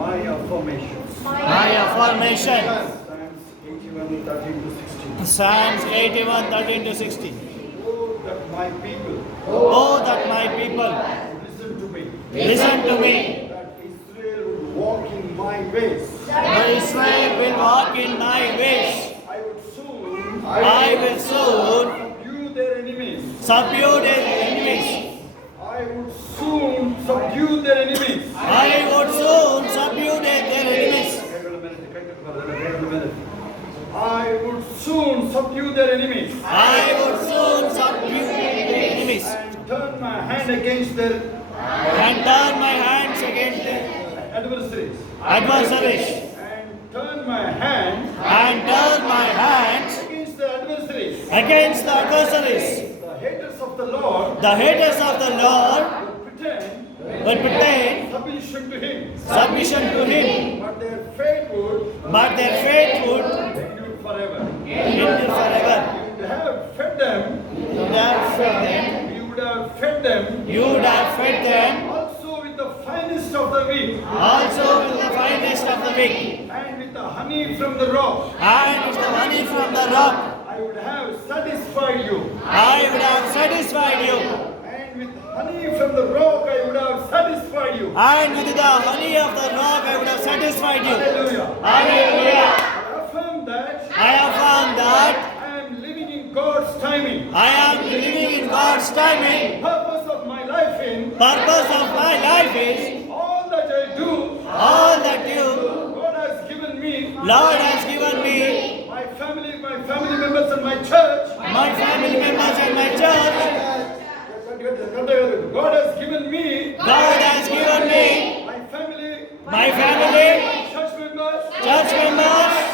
My affirmation. My affirmation. Psalms 81, 13 to 16. Psalms 81, 13 to 16. Oh, that my people Oh, that my people listen to me. listen to me. That Israel would walk in my ways. That Israel will walk in my ways. I would soon I will soon subdue their enemies. subdue their enemies. I would soon subdue their enemies. I would soon subdue their enemies. I would soon subdue their enemies. I would soon subdue their enemies And turn my hand against their and turn my hands against their adversaries. adversaries And turn my hand and turn my hands against the adversaries. against the adversaries. The haters of the Lord The haters of the Lord will pretend will pretend submission to him. submission to him, But their fate would but their fate would endure forever. endure forever. You would have fed them. You would have fed them. You would have fed them You would have fed them also with the finest of the wheat also with the finest of the weak, and with the honey from the rock. and with the honey from the rock. I would have satisfied you. I would have satisfied you, And with honey from the rock I would have satisfied you. and with the honey of the rock I would have satisfied you. Hallelujah. Hallelujah. I affirm that I have found that I am living in God's timing. I am living in God's timing. Purpose of my life in Purpose of my life is all that I do, all that you, God has given me, Lord, has given me, my family members and my church. my family members and my church. God has given me, God has given me, my family, church members,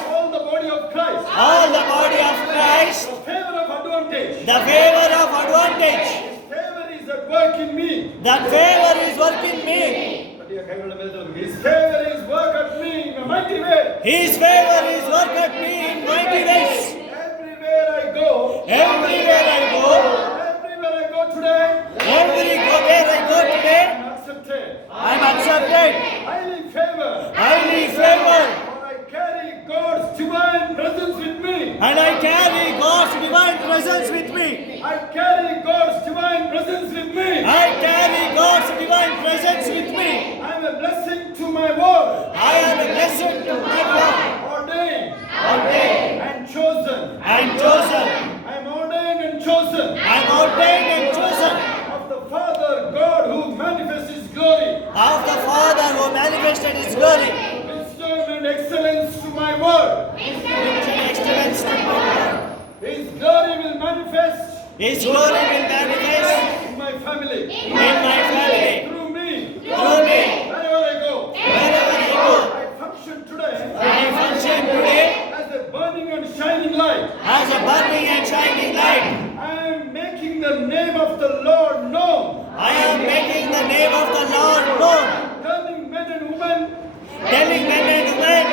all the body of Christ. all the body of Christ. The favor of advantage. The favor of advantage. Favor is at work in me. That favor is working me. His favor is work at me in a mighty way. His favor is work at me in mighty ways. Everywhere I go, Everywhere I go, today, where I go today, I'm accepted. I'm accepted, Highly favored. highly favored, For I carry God's divine presence with me. and I carry God's divine presence with me. I carry God's divine presence with me. I carry God's divine presence with me. I am a blessing to my world. I am a blessing to my God, Ordained ordained and chosen. and chosen. I am ordained and chosen I'm ordained and chosen of the Father God who manifests His glory. of the Father who manifested His glory. Wisdom and excellence to my word. Which in excellence to my Lord. His glory will manifest His glory will manifest in my family. in my family, Through me. through me, Wherever I go. wherever I go. I function today I function today as a burning and shining light. as a burning and shining light. I am making the name of the Lord known. I am making the name of the Lord known, Turning men and women. telling men and women,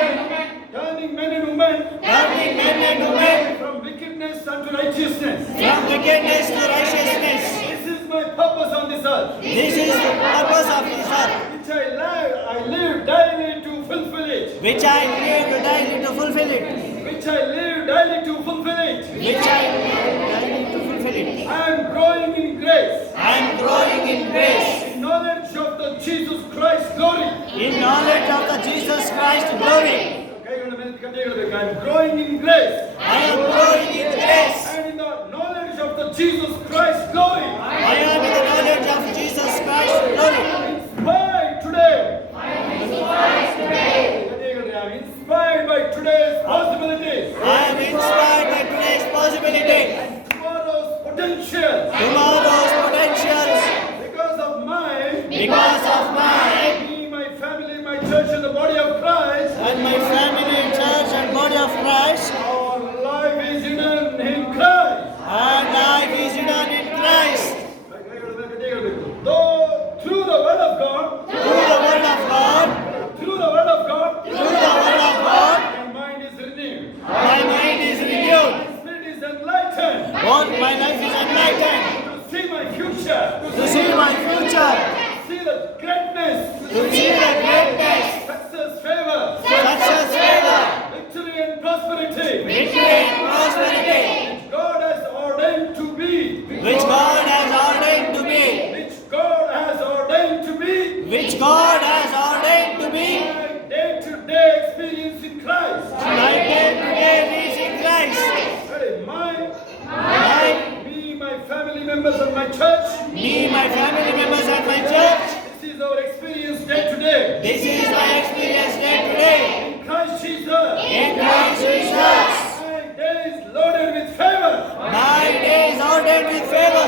Turning men and women. turning men and women From wickedness unto righteousness. from wickedness to righteousness. This is my purpose on this earth. This is the purpose of this earth, Which I live daily to fulfill it. which I live daily to fulfill it. Which I live daily to fulfill it. Which I live daily to fulfill it. I am growing in grace. I am growing in grace, In knowledge of the Jesus Christ glory. in knowledge of the Jesus Christ glory. I am growing in grace. I am growing in grace. And in the knowledge of the Jesus Christ glory. I am in the knowledge of Jesus Christ glory. Inspired today. I am inspired by today's possibilities. I am inspired by today's possibility, Tomorrow's potential. tomorrow's potentials, Because of mine, me, my family, my church, and the body of Christ. and my family, church, and body of Christ, Our life is hidden in Christ. and life is hidden in Christ. Though through the word of God, Through the word of God, through the word of God, through the word of God, my mind is renewed. my mind is renewed. My spirit is enlightened. My life is enlightened. To see my future. To see my future, See the greatness. to see the greatness, Success in prosperity, which God has ordained to be, which God has ordained to be, which God has ordained to be, which God has ordained to be, my day-to-day experience in Christ. my day-to-day is in Christ. Hey, I, me, my family members and my church, me, my family members and my church, this is our experience day-to-day. this is my experience day-to-day. In Christ Jesus, In Christ Jesus, my day is loaded with favor. my day is ordained with favor.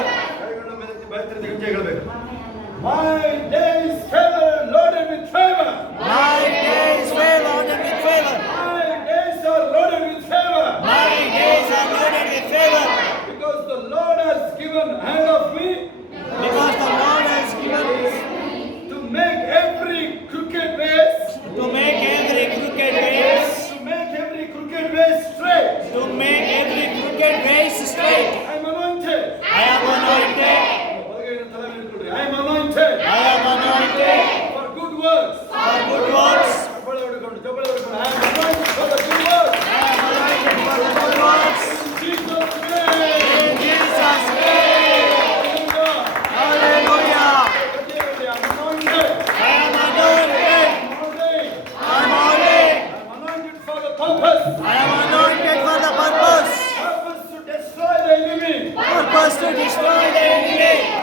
My day is favor, loaded with favor. My day is ordained with favor. My days are loaded with favor. My days are loaded with favor. Because the Lord has given hand of me Because the Lord has given to make every crooked ways, to make every crooked ways, to make every crooked way straight. to make every crooked ways straight. I am anointed. I am anointed. I am anointed I am anointed for good works. for good works. I am anointed for the good works. I am anointed for the good works. In Jesus' name. In Jesus' name. Hallelujah. Hallelujah. I am anointed. I am anointed. I am ordained. I am anointed for the purpose. I am anointed for the purpose. Purpose to destroy the enemy. Purpose to destroy the enemy.